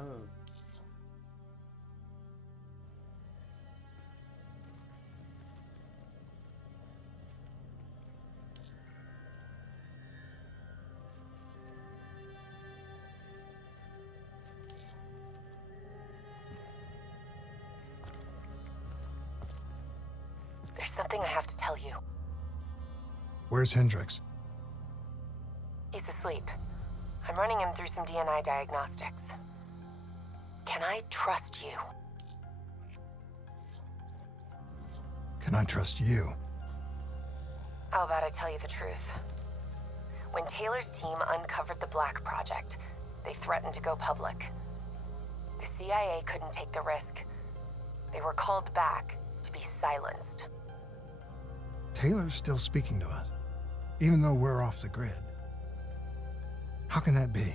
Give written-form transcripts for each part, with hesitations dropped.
Oh. There's something I have to tell you. Where's Hendricks? He's asleep. I'm running him through some DNA diagnostics. Can I trust you? Can I trust you? How about I tell you the truth? When Taylor's team uncovered the Black Project, they threatened to go public. The CIA couldn't take the risk. They were called back to be silenced. Taylor's still speaking to us, even though we're off the grid. How can that be?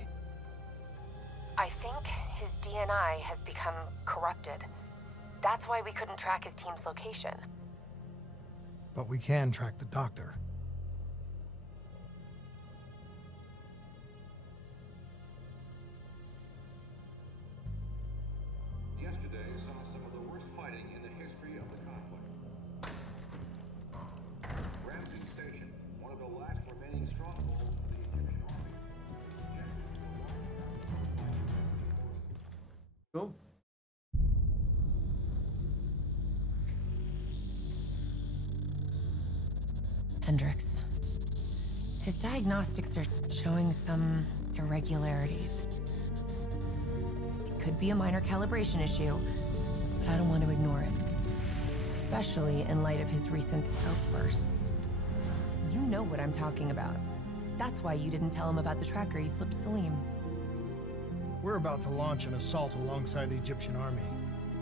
I think his DNA has become corrupted. That's why we couldn't track his team's location. But we can track the doctor. Yesterday saw some of the worst fighting in the history of the conflict. Ramsey Station, one of the last remaining strongholds of the Egyptian army. Cool. Hendricks. His diagnostics are showing some irregularities. It could be a minor calibration issue, but I don't want to ignore it. Especially in light of his recent outbursts. You know what I'm talking about. That's why you didn't tell him about the tracker he slipped Salim. We're about to launch an assault alongside the Egyptian army.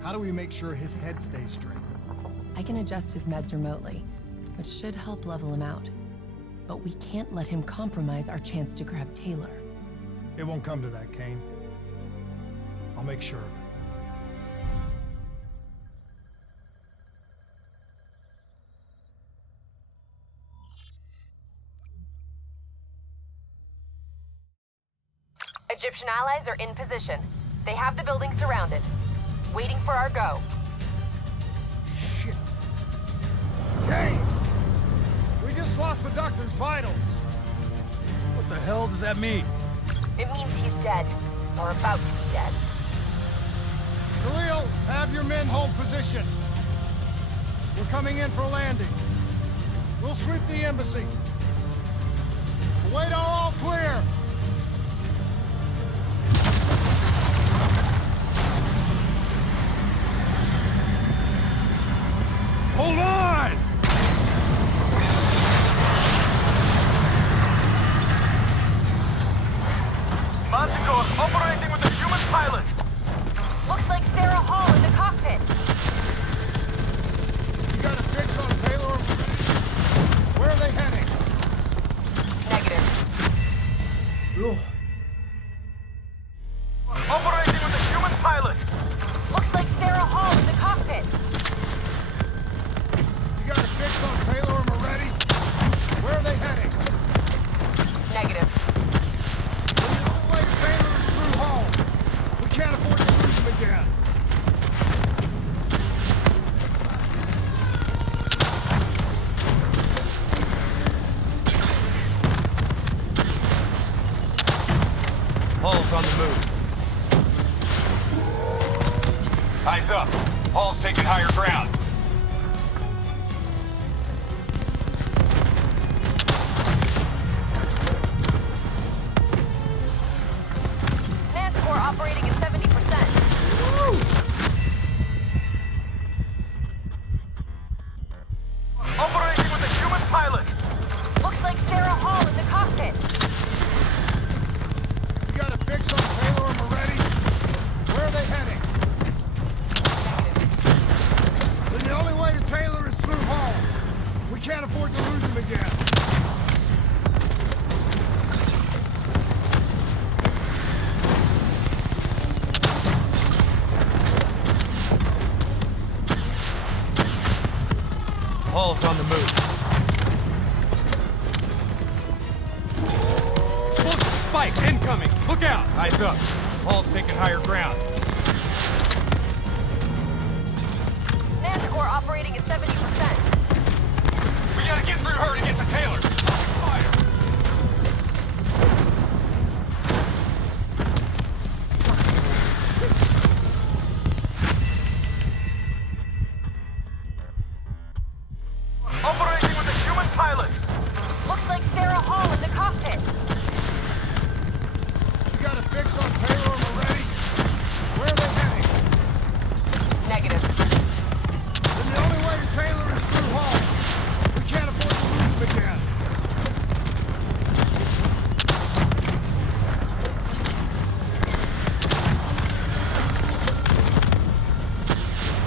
How do we make sure his head stays straight? I can adjust his meds remotely, which should help level him out. But we can't let him compromise our chance to grab Taylor. It won't come to that, Kane. I'll make sure of it. Egyptian allies are in position. They have the building surrounded, waiting for our go. Shit. Kane! We just lost the doctor's vitals. What the hell does that mean? It means he's dead, or about to be dead. Caaarrrl, have your men hold position. We're coming in for landing. We'll sweep the embassy. Await all clear. Hold on! Manticore operating with a human pilot. Looks like Sarah Hall in the cockpit. You got a fix on Taylor? Where are they heading? Negative. Ugh. Operating with a human pilot. Looks like Sarah Hall in the cockpit. You got a fix on Taylor and Moretti? Where are they heading? Negative. The only way to Taylor is through Hall. We can't afford to lose him again. Hall's on the move. Eyes up. Hall's taking higher ground. Manticore operating at 70%. Operating with a human pilot. Looks like Sarah Hall in the cockpit. You got a fix on Taylor and Moretti? Where are they heading? Negative. Then the only way to Taylor is through Hall. We can't afford to lose him again. Hall's on the move. Explosive spike incoming! Look out! Eyes up. Hall's taking higher ground. Manticore operating at 70%. We gotta get through her to get to Taylor. Fire! Operating with a human pilot. Looks like Sarah Hall in the cockpit. You got a fix on payload already? Where are they heading? Negative. Then the only way to Taylor is through Hall. We can't afford to lose them again.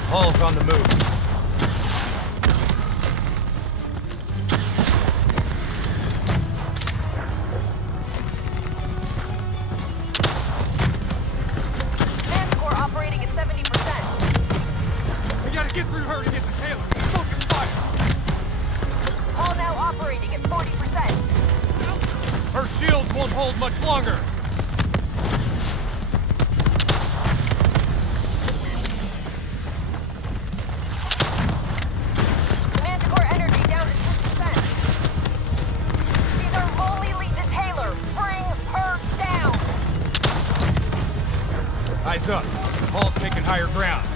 Hall's on the move. Manticore operating at 70%. We gotta get through her to get to Taylor. Focus fire! Hall now operating at 40%. Her shields won't hold much longer. Manticore energy down to 2%. She's our only lead to Taylor. Bring her down. Eyes up. Hall's taking higher ground.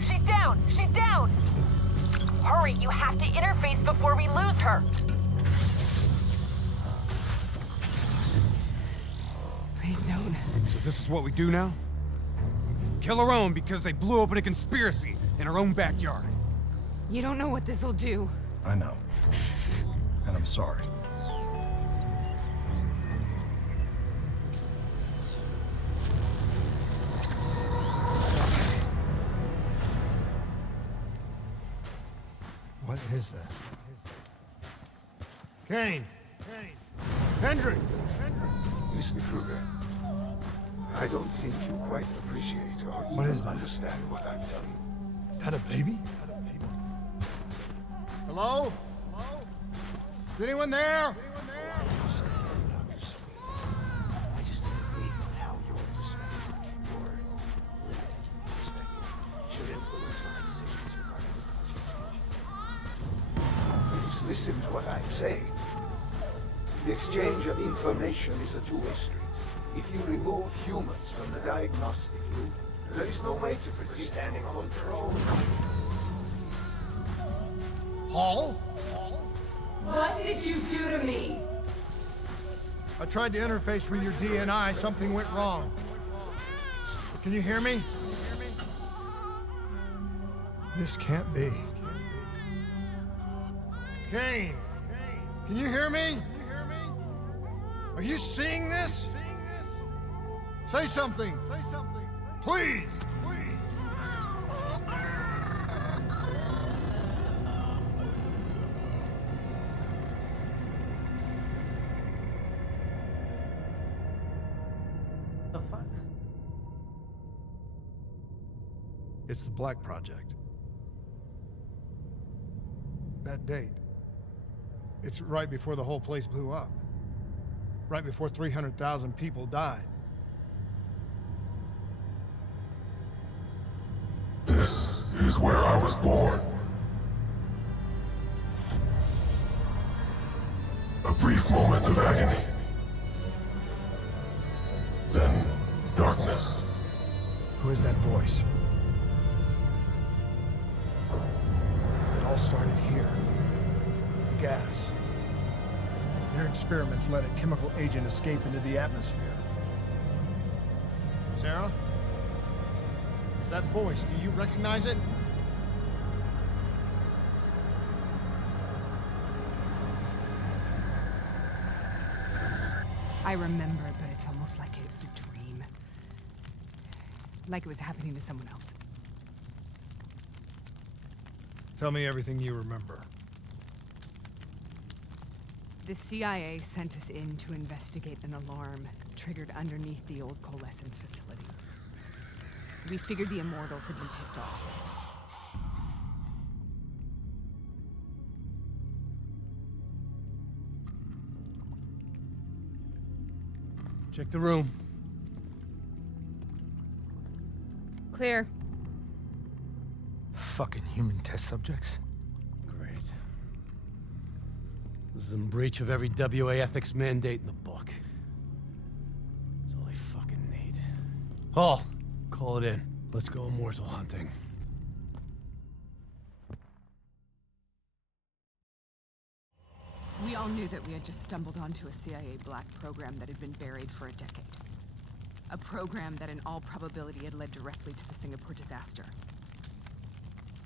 She's down. She's down. Hurry, you have to interface before we lose her. Please don't. So this is what we do now? Kill our own because they blew open a conspiracy in our own backyard. You don't know what this'll do. I know. And I'm sorry. What is that? Kane! Hendricks! Mr. Kruger, I don't think you quite appreciate or What even is that? understand what I'm telling you. Is that a baby? Hello? Hello? Is anyone there? I just agree on how your perspective, your limited perspective, should influence my decisions regarding the prosecution. Please listen to what I'm saying. The exchange of information is a two-way street. If you remove humans from the diagnostic loop, there is no way to predict and control. Hall? What did you do to me? I tried to interface with your DNI. Something went wrong. Can you hear me? This can't be. Kane! Can you hear me? Are you seeing this? Say something. Please. The fuck? It's the Black Project. That date. It's right before the whole place blew up. Right before 300,000 people died. This is where I was born. A brief moment of agony. Then darkness. Who is that voice? It all started here. The gas. Their experiments let a chemical agent escape into the atmosphere. Sarah? That voice, do you recognize it? I remember, but it's almost like it was a dream. Like it was happening to someone else. Tell me everything you remember. The CIA sent us in to investigate an alarm triggered underneath the old coalescence facility. We figured the Immortals had been tipped off. Check the room. Clear. Fucking human test subjects. Great. This is in breach of every WA ethics mandate in the book. That's all I fucking need. Hall, call it in. Let's go immortal hunting. We all knew that we had just stumbled onto a CIA black program that had been buried for a decade. A program that in all probability had led directly to the Singapore disaster.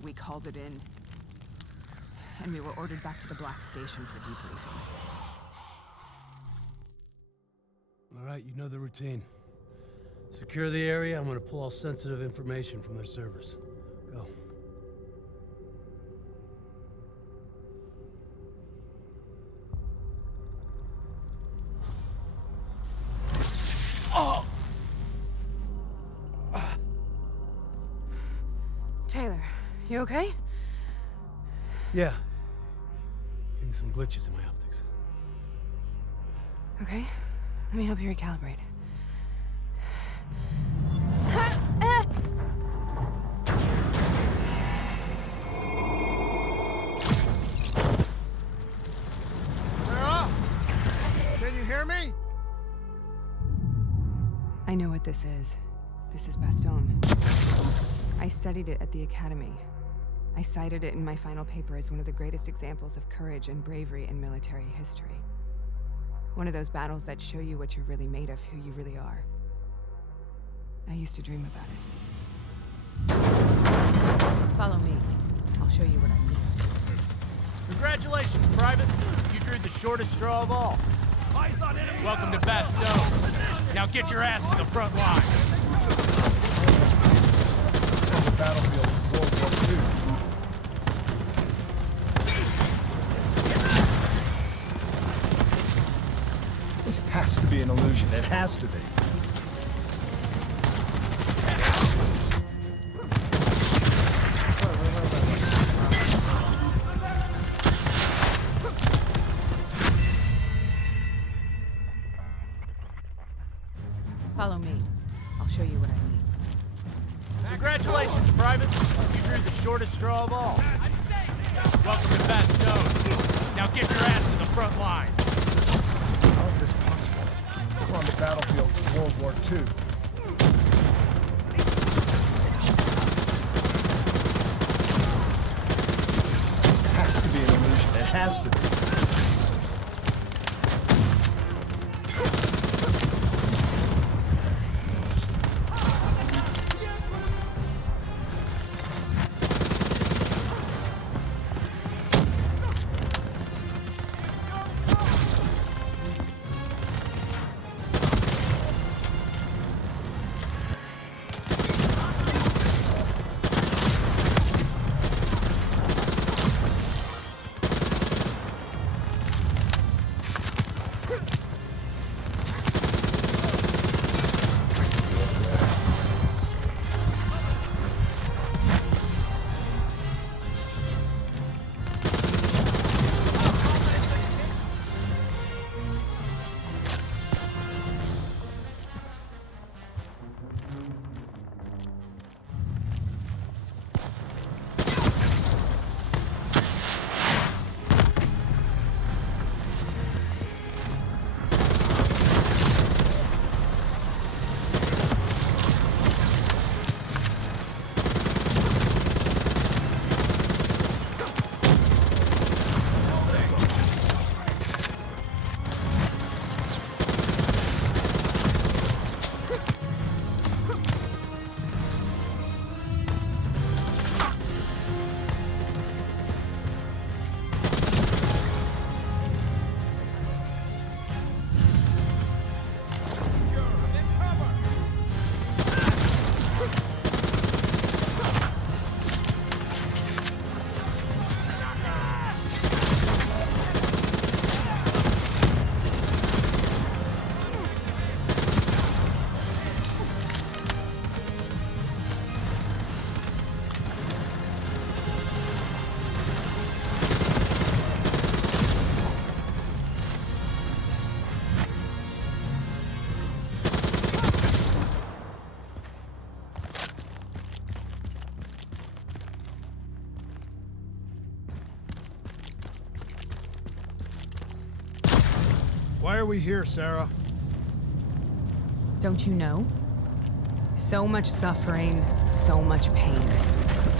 We called it in, and we were ordered back to the Black Station for debriefing. All right, you know the routine. Secure the area. I'm gonna pull all sensitive information from their servers. Go. Taylor, you okay? Yeah. Getting some glitches in my optics. Okay, let me help you recalibrate. Sarah? Can you hear me? I know what this is. This is Bastogne. I studied it at the Academy. I cited it in my final paper as one of the greatest examples of courage and bravery in military history. One of those battles that show you what you're really made of, who you really are. I used to dream about it. Follow me. I'll show you what I mean. Congratulations, Private. You drew the shortest straw of all. Welcome to Bastogne. Now get your ass to the front line. The battlefield of World War II. This has to be an illusion. It has to be. Follow me. I'll show you what I mean. Congratulations, Private. You drew the shortest straw of all. Welcome to Bastogne. Now get your ass to the front line. How is this possible? We're on the battlefield of World War II. This has to be an illusion. It has to be. Why are we here, Sarah? Don't you know? So much suffering, so much pain.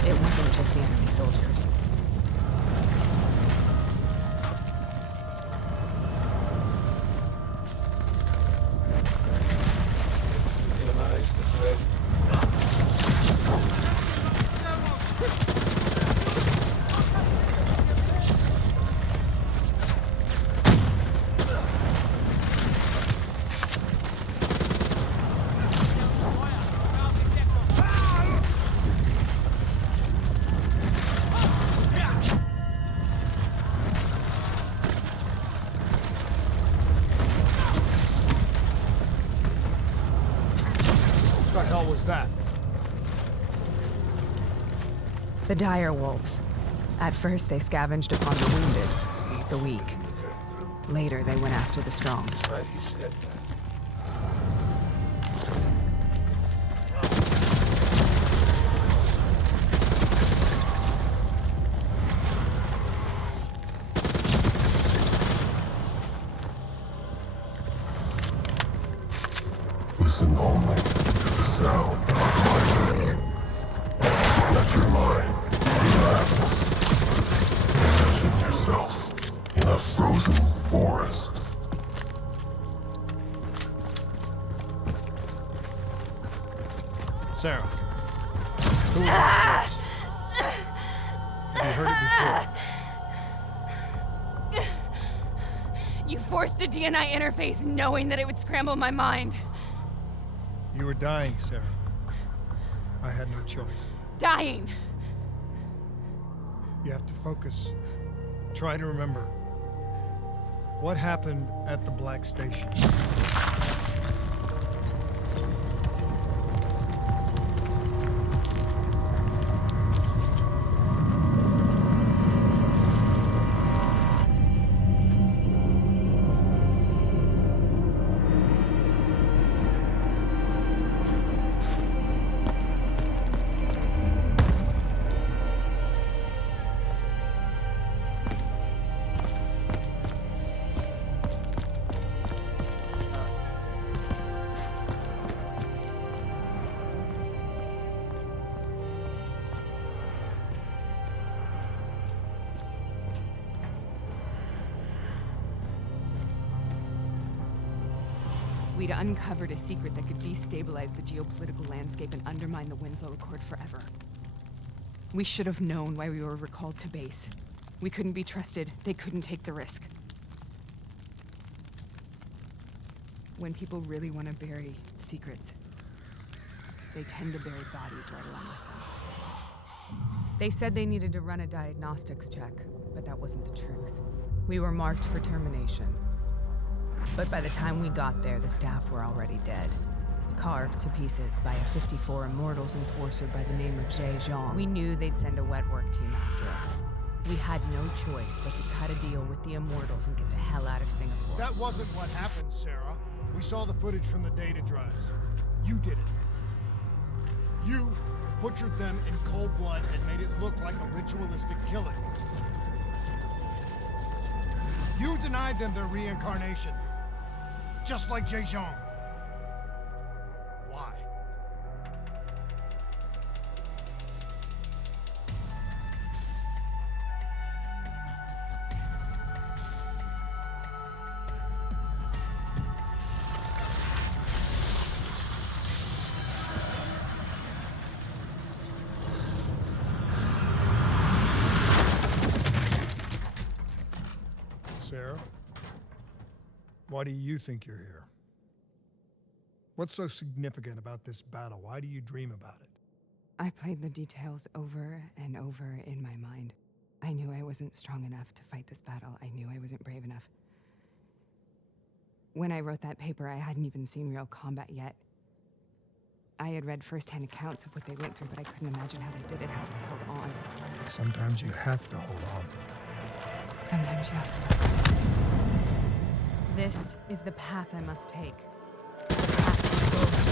It wasn't just the enemy soldiers. Minimize the threat. What the hell was that? The dire wolves. At first, they scavenged upon the wounded, the weak. Later, they went after the strong. Besides, he's steadfast. Listen only to the sound of my name. Let your mind relax. Imagine yourself in a frozen forest. Sarah. Who are those voices? Have you heard it before? You forced a DNI interface knowing that it would scramble my mind. You were dying, Sarah. I had no choice. Dying! You have to focus. Try to remember. What happened at the Black Station? We'd uncovered a secret that could destabilize the geopolitical landscape and undermine the Winslow Accord forever. We should have known why we were recalled to base. We couldn't be trusted. They couldn't take the risk. When people really want to bury secrets, they tend to bury bodies right along with them. They said they needed to run a diagnostics check, but that wasn't the truth. We were marked for termination. But by the time we got there, the staff were already dead. Carved to pieces by a 54 Immortals enforcer by the name of Jay Zhang. We knew they'd send a wet work team after us. We had no choice but to cut a deal with the Immortals and get the hell out of Singapore. That wasn't what happened, Sarah. We saw the footage from the data drives. You did it. You butchered them in cold blood and made it look like a ritualistic killing. You denied them their reincarnation. Just like Jay Zhang. Why? Sarah? Why do you think you're here? What's so significant about this battle? Why do you dream about it? I played the details over and over in my mind. I knew I wasn't strong enough to fight this battle. I knew I wasn't brave enough. When I wrote that paper, I hadn't even seen real combat yet. I had read first-hand accounts of what they went through, but I couldn't imagine how they did it, how they held on. Sometimes you have to hold on. Sometimes you have to. This is the path I must take. The path to glory.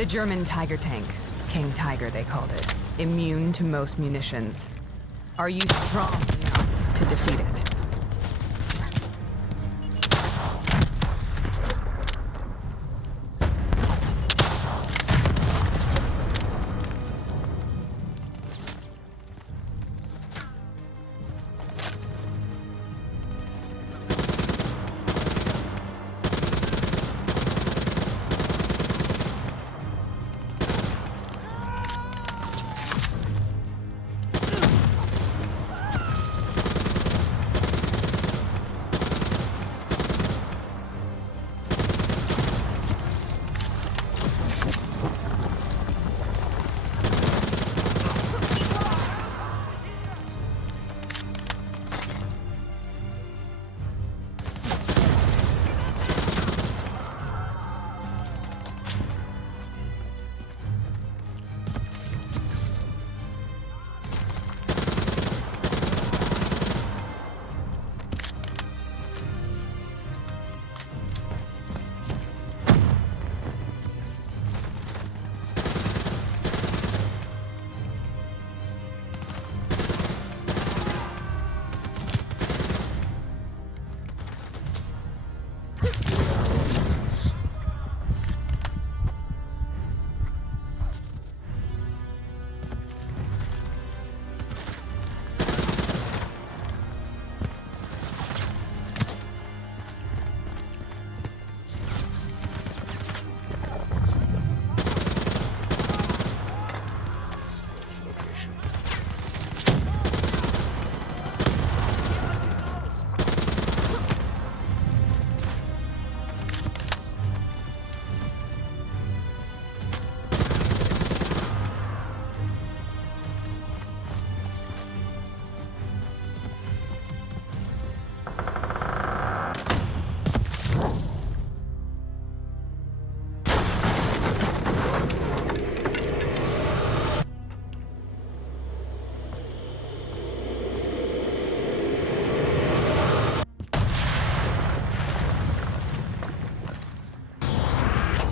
The German Tiger tank. King Tiger, they called it. Immune to most munitions. Are you strong enough to defeat it?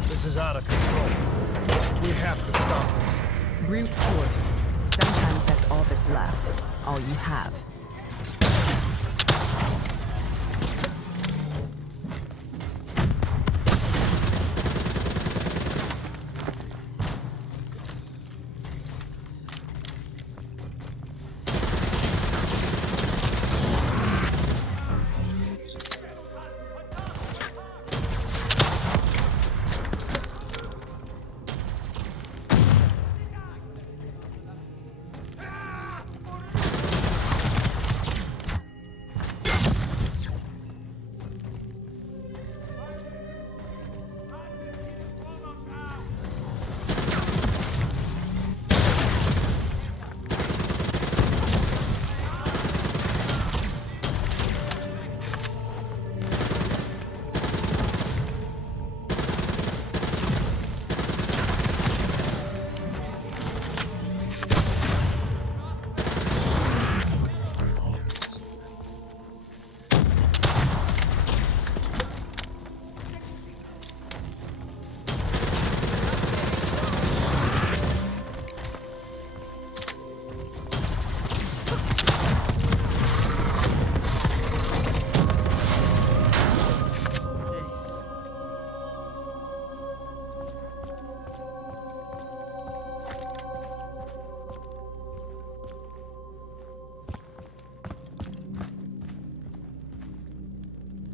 This is out of control. We have to stop this. Brute force. Sometimes that's all that's left. All you have.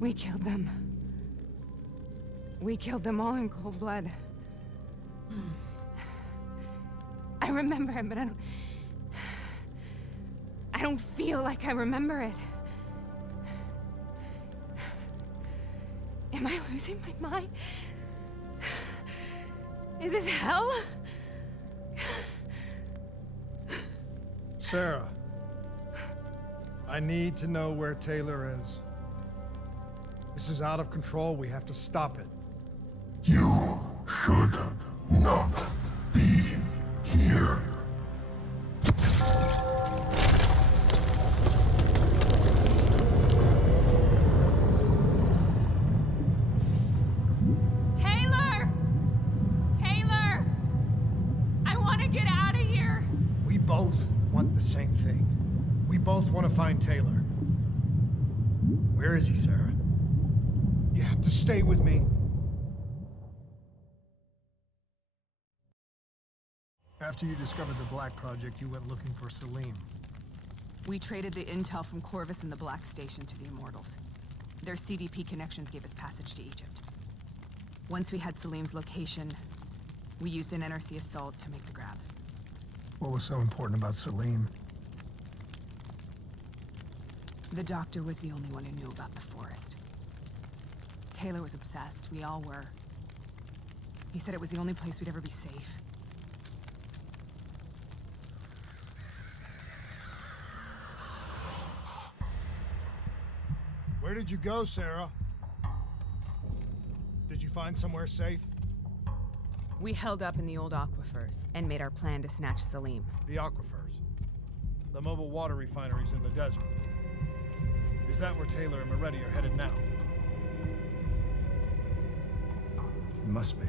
We killed them. We killed them all in cold blood. I remember it, but I don't feel like I remember it. Am I losing my mind? Is this hell? Sarah, I need to know where Taylor is. This is out of control. We have to stop it. You should not be here. Taylor! Taylor! both want the same thing. We both want to find Taylor. Where is he, Sarah? You have to stay with me. After you discovered the Black Project, you went looking for Salim. We traded the intel from Corvus and the Black Station to the Immortals. Their CDP connections gave us passage to Egypt. Once we had Salim's location, we used an NRC assault to make the grab. What was so important about Salim? The doctor was the only one who knew about the forest. Taylor was obsessed. We all were. He said it was the only place we'd ever be safe. Where did you go, Sarah? Did you find somewhere safe? We held up in the old aquifers and made our plan to snatch Salim. The aquifers. The mobile water refineries in the desert. Is that where Taylor and Moretti are headed now? It must be.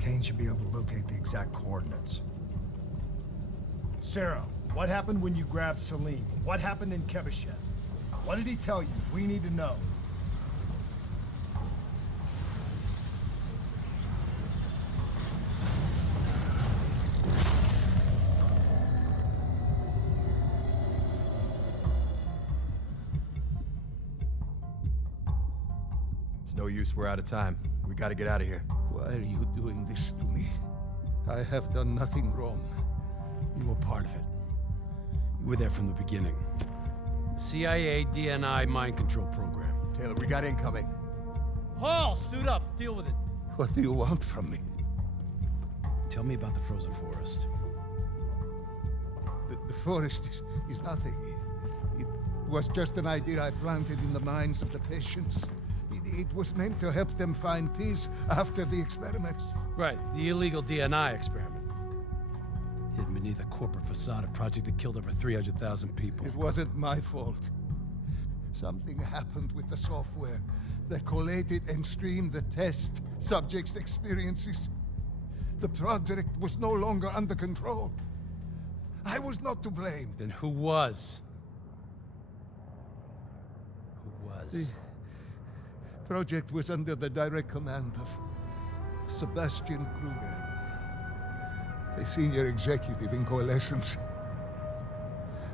Kane should be able to locate the exact coordinates. Sarah, what happened when you grabbed Salim? What happened in Kebashet? What did he tell you? We need to know. It's no use, we're out of time. We gotta get out of here. Why are you doing this to me? I have done nothing wrong. You were part of it. You were there from the beginning. CIA DNI mind control program. Taylor, we got incoming. Hall, suit up. Deal with it. What do you want from me? Tell me about the frozen forest. The forest is nothing. It was just an idea I planted in the minds of the patients. It was meant to help them find peace after the experiments. Right, the illegal DNI experiment. Hidden beneath a corporate facade, a project that killed over 300,000 people. It wasn't my fault. Something happened with the software that collated and streamed the test subjects' experiences. The project was no longer under control. I was not to blame. Then who was? Who was? The project was under the direct command of Sebastian Kruger, a senior executive in Coalescence.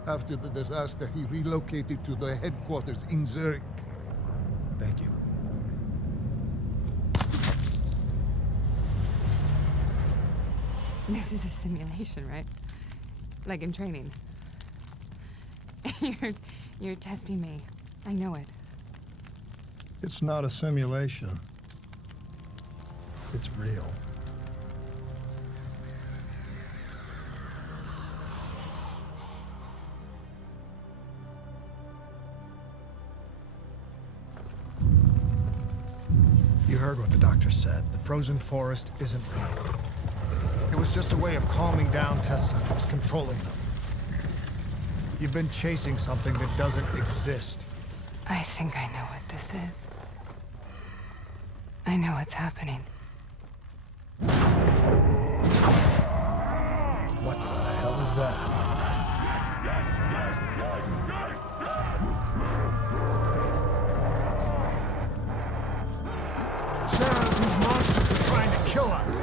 After the disaster, he relocated to the headquarters in Zurich. Thank you. This is a simulation, right? Like in training. You're testing me. I know it. It's not a simulation. It's real. You heard what the doctor said. The frozen forest isn't real. It was just a way of calming down test subjects, controlling them. You've been chasing something that doesn't exist. I think I know what this is. I know what's happening. What the hell is that? Sarah, these monsters are trying to kill us!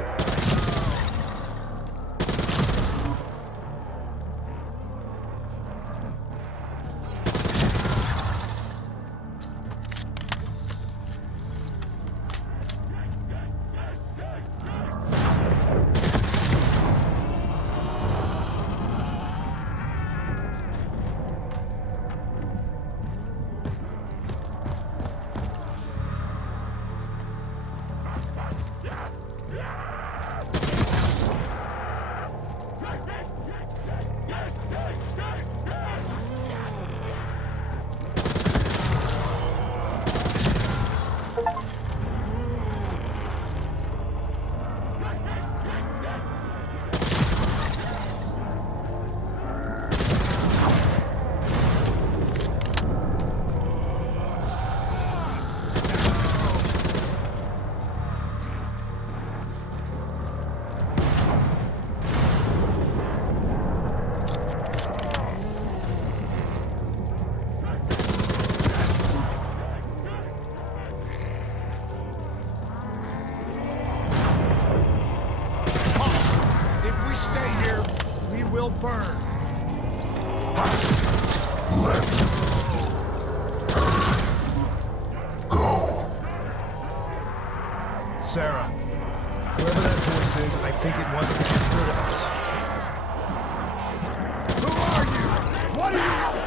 will burn. Let's go. Sarah, whoever that voice is, I think it wants to get rid of us. Who are you? What are you?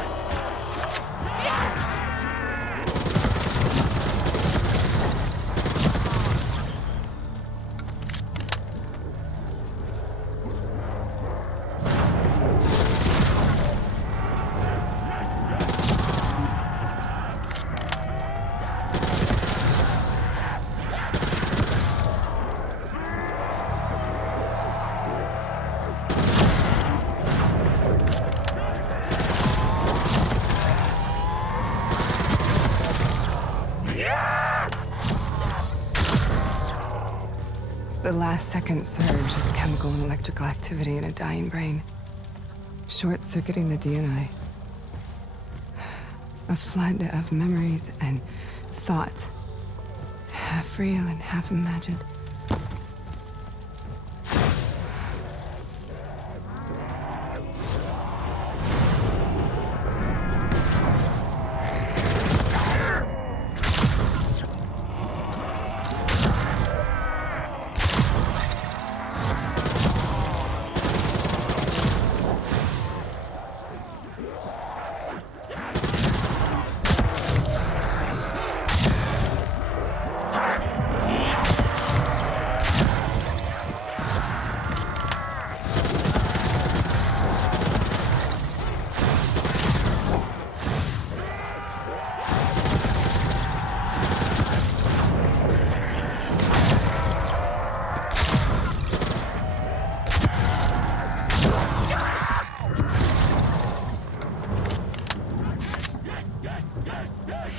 The last-second surge of chemical and electrical activity in a dying brain. Short-circuiting the DNA. A flood of memories and thoughts. Half real and half imagined.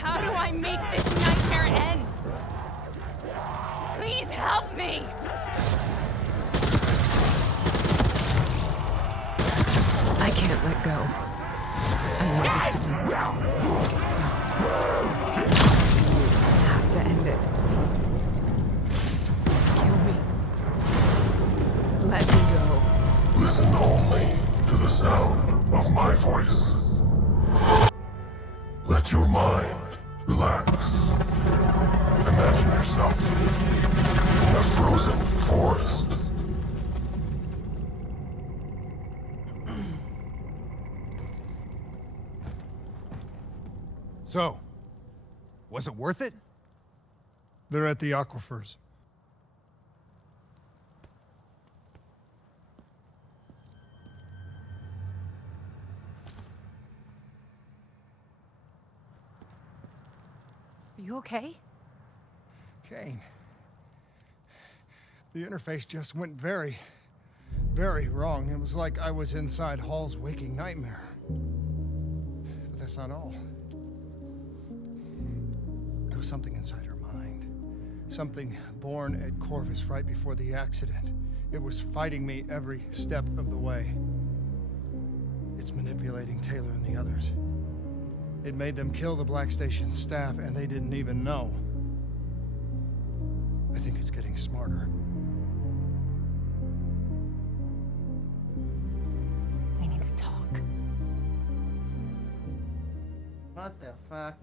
How do I make this nightmare end? Please help me! I can't let go. I want this to be. Stop. I have to end it, please. Kill me. Let me go. Listen only to the sound of my voice. Let your mind relax. Imagine yourself in a frozen forest. So, was it worth it? They're at the aquifers. Are you okay? Kane. The interface just went very, very wrong. It was like I was inside Hall's waking nightmare. But that's not all. There was something inside her mind. Something born at Corvus right before the accident. It was fighting me every step of the way. It's manipulating Taylor and the others. It made them kill the Black Station staff, and they didn't even know. I think it's getting smarter. We need to talk. What the fuck?